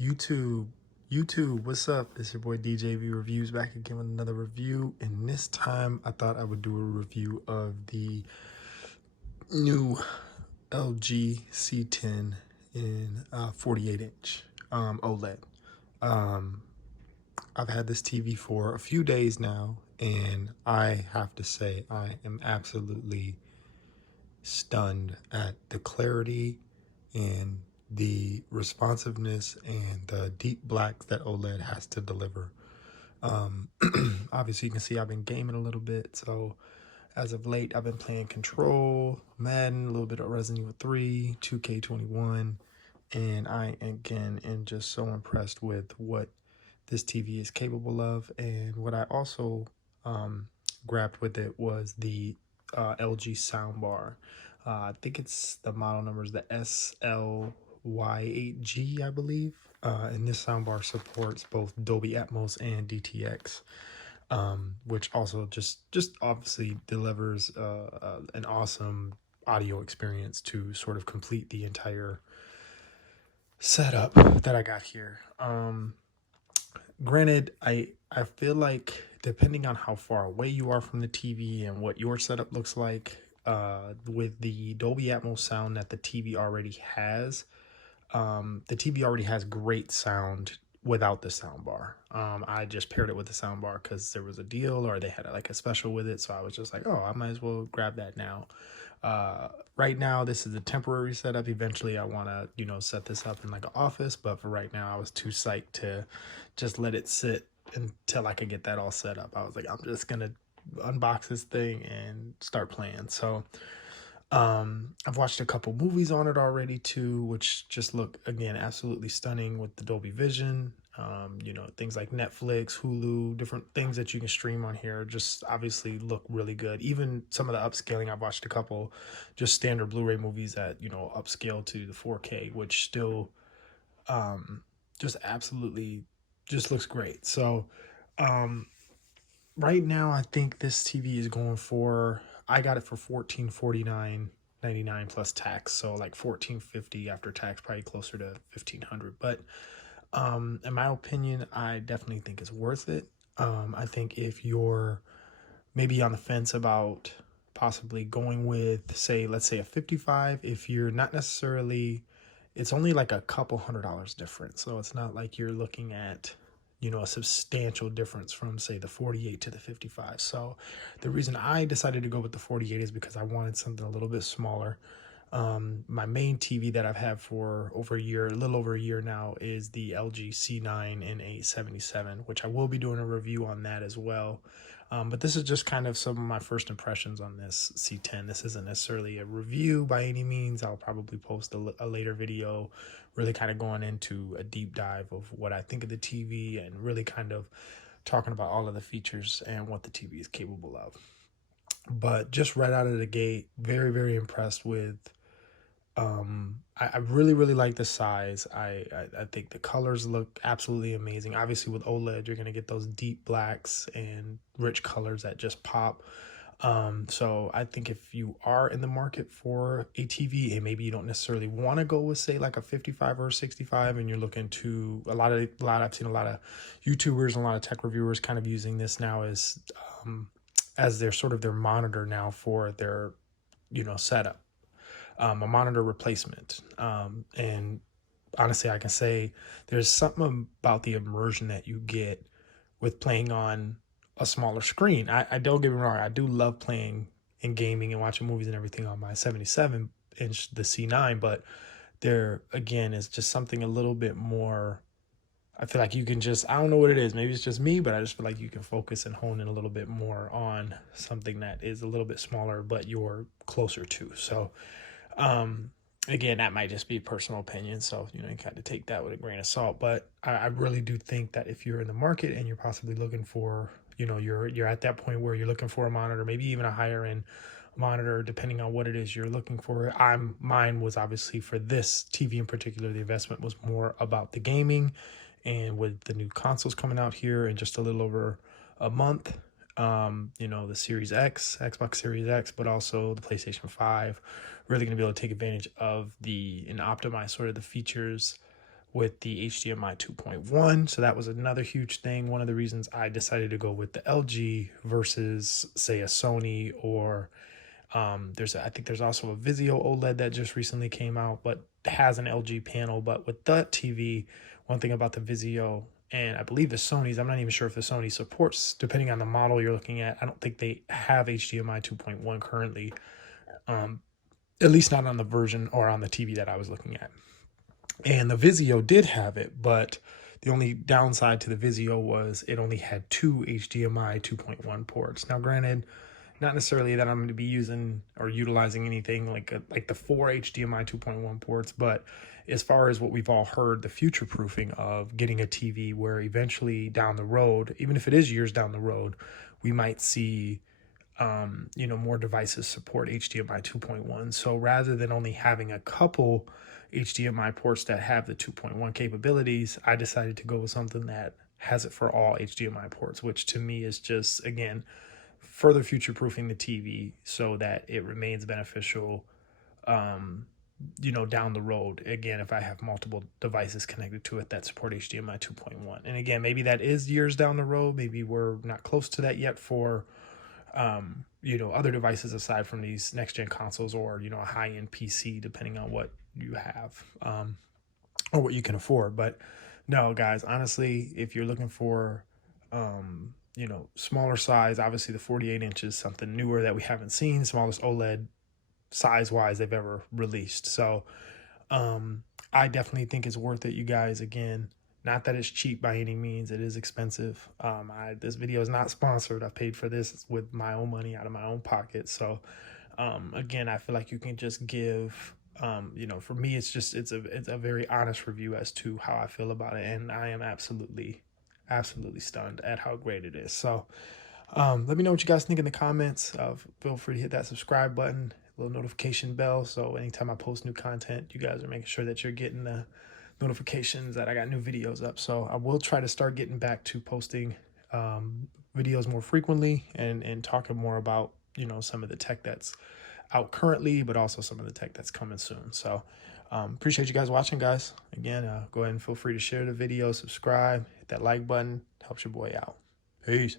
YouTube, YouTube, what's up? It's your boy DJV Reviews back again with another review. And this time I thought I would do a review of the new LG C10 in 48 inch OLED. Um, I've had this TV for a few days now, and I have to say I am absolutely stunned at the clarity and the responsiveness and the deep blacks that OLED has to deliver. Obviously, you can see I've been gaming a little bit. So as of late, I've been playing Control, Madden, a little bit of Resident Evil 3, 2K21. And I, again, am just so impressed with what this TV is capable of. And what I also grabbed with it was the LG soundbar. I think it's the model number is the SLY8G, I believe. And this soundbar supports both Dolby Atmos and DTX, which also just obviously delivers an awesome audio experience to sort of complete the entire setup that I got here. Granted, I feel like depending on how far away you are from the TV and what your setup looks like, with the Dolby Atmos sound that the TV already has, the TV already has great sound without the soundbar. I just paired it with the soundbar because there was a deal or they had like a special with it, so I was just like, oh, I might as well grab that now. Right now, this is a temporary setup. Eventually, I want to, set this up in like an office, but for right now, I was too psyched to just let it sit until I could get that all set up. I was like, I'm just gonna unbox this thing and start playing. So I've watched a couple movies on it already too, which just look again absolutely stunning with the Dolby Vision. Things like Netflix, Hulu, different things that you can stream on here just obviously look really good. Even some of the upscaling, I've watched a couple just standard Blu-ray movies that, upscale to the 4K, which still just absolutely just looks great. So right now I think this TV is going for, I got it for $1449.99 plus tax, so like $1450 after tax, probably closer to $1500. But in my opinion, I definitely think it's worth it. I think if you're maybe on the fence about possibly going with, say, let's say a 55, if you're not necessarily, it's only like a couple $100 difference, so it's not like you're looking at a substantial difference from, say, the 48 to the 55. So the reason I decided to go with the 48 is because I wanted something a little bit smaller. My main TV that I've had for over a year, a little over a year now, is the LG C9 in a 77, which I will be doing a review on that as well. But this is just kind of some of my first impressions on this C10. This isn't necessarily a review by any means. I'll probably post a later video really kind of going into a deep dive of what I think of the TV and really kind of talking about all of the features and what the TV is capable of. But just right out of the gate, very, very impressed with I really, really like the size. I think the colors look absolutely amazing. Obviously, with OLED, you're going to get those deep blacks and rich colors that just pop. So I think if you are in the market for a TV and maybe you don't necessarily want to go with, say, like a 55 or a 65, and you're looking to I've seen a lot of YouTubers and a lot of tech reviewers kind of using this now as their sort of their monitor now for their, setup. A monitor replacement. And honestly, I can say there's something about the immersion that you get with playing on a smaller screen. I don't get me wrong, I do love playing and gaming and watching movies and everything on my 77-inch, the C9, but there, again, is just something a little bit more. I feel like you can just, I don't know what it is. Maybe it's just me, but I just feel like you can focus and hone in a little bit more on something that is a little bit smaller, but you're closer to. So, again, that might just be personal opinion, so you kind of take that with a grain of salt. But I really do think that if you're in the market and you're possibly looking for, you're at that point where you're looking for a monitor, maybe even a higher end monitor, depending on what it is you're looking for. Mine was obviously for this TV in particular. The investment was more about the gaming, and with the new consoles coming out here in just a little over a month. The Series X, Xbox Series X, but also the PlayStation 5, really going to be able to take advantage of and optimize sort of the features with the HDMI 2.1. So that was another huge thing. One of the reasons I decided to go with the LG versus, say, a Sony, or I think there's also a Vizio OLED that just recently came out, but has an LG panel. But with that TV, one thing about the Vizio, and I believe the Sony's, I'm not even sure if the Sony supports, depending on the model you're looking at. I don't think they have HDMI 2.1 currently, at least not on the version or on the TV that I was looking at. And the Vizio did have it, but the only downside to the Vizio was it only had two HDMI 2.1 ports. Now, granted, not necessarily that I'm going to be using or utilizing anything like the four HDMI 2.1 ports, but as far as what we've all heard, the future proofing of getting a TV where eventually down the road, even if it is years down the road, we might see more devices support HDMI 2.1. So rather than only having a couple HDMI ports that have the 2.1 capabilities, I decided to go with something that has it for all HDMI ports, which to me is just, again, further future proofing the TV so that it remains beneficial, down the road. Again, if I have multiple devices connected to it that support HDMI 2.1. And again, maybe that is years down the road. Maybe we're not close to that yet for other devices aside from these next gen consoles, or a high end PC, depending on what you have or what you can afford. But no, guys, honestly, if you're looking for smaller size, obviously the 48 inches, something newer that we haven't seen, smallest OLED size wise they've ever released. So I definitely think it's worth it, you guys. Again, not that it's cheap by any means, it is expensive. This video is not sponsored. I paid for this with my own money out of my own pocket. So again, I feel like you can just give for me, it's a very honest review as to how I feel about it, and I am absolutely stunned at how great it is. So let me know what you guys think in the comments. Feel free to hit that subscribe button, little notification bell, so anytime I post new content, you guys are making sure that you're getting the notifications that I got new videos up. So I will try to start getting back to posting videos more frequently and talking more about some of the tech that's out currently, but also some of the tech that's coming soon. So appreciate you guys watching, guys. Again, go ahead and feel free to share the video, subscribe, hit that like button. Helps your boy out. Peace.